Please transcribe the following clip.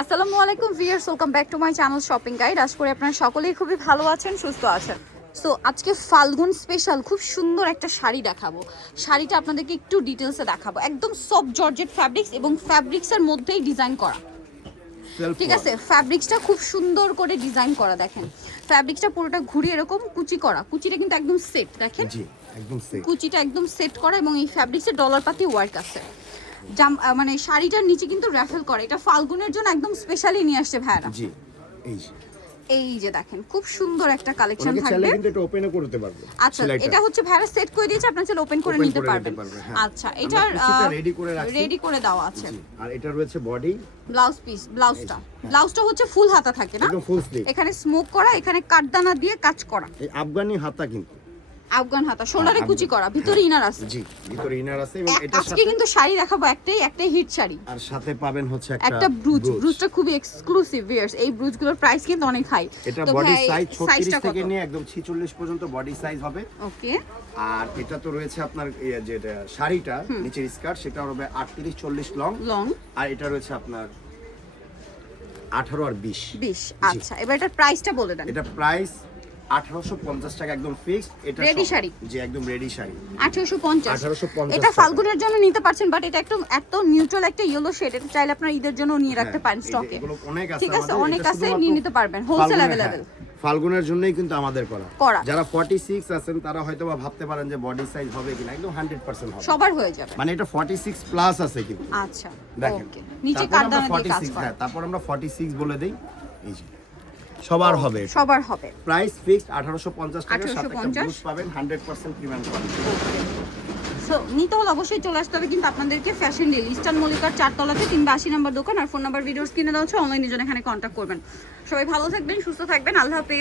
আসসালামু আলাইকুম viewers, welcome back to my channel shopping guide. আশা করি আপনারা সকলেই খুবই ভালো আছেন, সুস্থ আছেন। সো আজকে ফাল্গুন স্পেশাল খুব সুন্দর একটা শাড়ি দেখাবো। শাড়িটা আপনাদেরকে একটু ডিটেলসে দেখাবো। একদম সফট জর্জেট ফ্যাব্রিক্স এবং ফ্যাব্রিক্সের মধ্যেই ডিজাইন করা, ঠিক আছে। ফ্যাব্রিক্সটা খুব সুন্দর করে ডিজাইন করা, দেখেন ফ্যাব্রিক্সটা পুরোটা ঘুরে এরকম কুচি করা। কুচিটা কিন্তু একদম সেট, দেখেন জি একদম সেট, কুচিটা একদম সেট করা এবং এই ফ্যাব্রিক্সের ডলার পাতি ওয়ার্ক আছে। মানে শাড়িটার নিচে কিন্তু র্যাফেল করে। এটা ফাল্গুনের জন্য একদম স্পেশালি নিয়ে আসছে ভাইরা। জি এই যে দেখেন খুব সুন্দর একটা কালেকশন অনেকে থাকবে। চাইলে কিন্তু এটা ওপেনও করতে পারবে। আচ্ছা, এটা হচ্ছে ভাইরা সেট করে দিয়েছে, আপনারা চাইলে ওপেন করে নিতে পারবেন। আচ্ছা, এটার রেডি করে দেওয়া আছে। আর এটা রয়েছে বডি, ব্লাউজ পিস, ব্লাউজটা হচ্ছে ফুল হাতা থাকে না, একদম ফুল স্লিভ। এখানে স্মোক করা, এখানে কাটদানা দিয়ে কাজ করা। এই আফগানি হাতা কিন্তু আফগান হাতা, শোল্ডারে কুচি করা, ভিতরে ইনার আছে। জি, ভিতরে ইনার আছে এবং এটার আজকে সাথে কিন্তু শাড়ি দেখাবো একটাই হিট শাড়ি। আর সাথে পাবেন হচ্ছে একটা ব্রুজটা খুবই এক্সক্লুসিভ ভিউয়ার্স। এই ব্রুজগুলোর প্রাইস কিন্তু অনেক হাই। এটা বডি সাইজ 36 থেকে নিয়ে একদম 46 পর্যন্ত বডি সাইজ হবে। ওকে। আর এটা তো রয়েছে আপনার যেটা শাড়িটা নিচের স্কার্ট, সেটা হবে 38 40 লং। আর এটা রয়েছে আপনার 18 আর 20। আচ্ছা, এবার এটার প্রাইসটা বলে দেন। এটা প্রাইস 1850 টাকা, একদম ফিক্সড। এটা রেডি শাড়ি, জি একদম রেডি শাড়ি 1850। এটা ফাল্গুনের জন্য নিতে পারছেন, বাট এটা একদম এত নিউট্রাল একটা ইয়েলো শেড। এটা চাইলে আপনারা ঈদের জন্য নিয়ে রাখতে পারেন স্টকে, ঠিক আছে। অনেক আছে, নিয়ে নিতে পারবেন, হোলসেল अवेलेबल। ফাল্গুনের জন্যই কিন্তু আমাদের করা। যারা 46 আছেন তারা হয়তো বা ভাবতে পারেন যে বডি সাইজ হবে কিনা, একদম 100% হবে, সবার হয়ে যাবে। মানে এটা 46 প্লাস আছে কিন্তু। আচ্ছা, দেখেন ওকে, নিচে কাটদানা দিয়ে কাজ করা। হ্যাঁ, তারপর আমরা 46 বলে দেই। এই যে সবার হবে, প্রাইস ফিক্সড 1850 টাকা, সাথে একটা ব্লুজ পাবেন 100% প্রিমিয়াম কোয়ালিটি। সো নিতে হলে অবশ্যই চলে আসতে হবে কিন্তু আপনাদেরকে ফ্যাশন ডিল, ইস্টার্ন মল্লিকার 4 তলাতে 382 নম্বর দোকান। আর ফোন নাম্বার ভিডিওস কিনে দেওয়া হচ্ছে, অনলাইনে জন্য এখানে কন্ট্যাক্ট করবেন। সবাই ভালো থাকবেন, সুস্থ থাকবেন, আল্লাহ হাফেজ।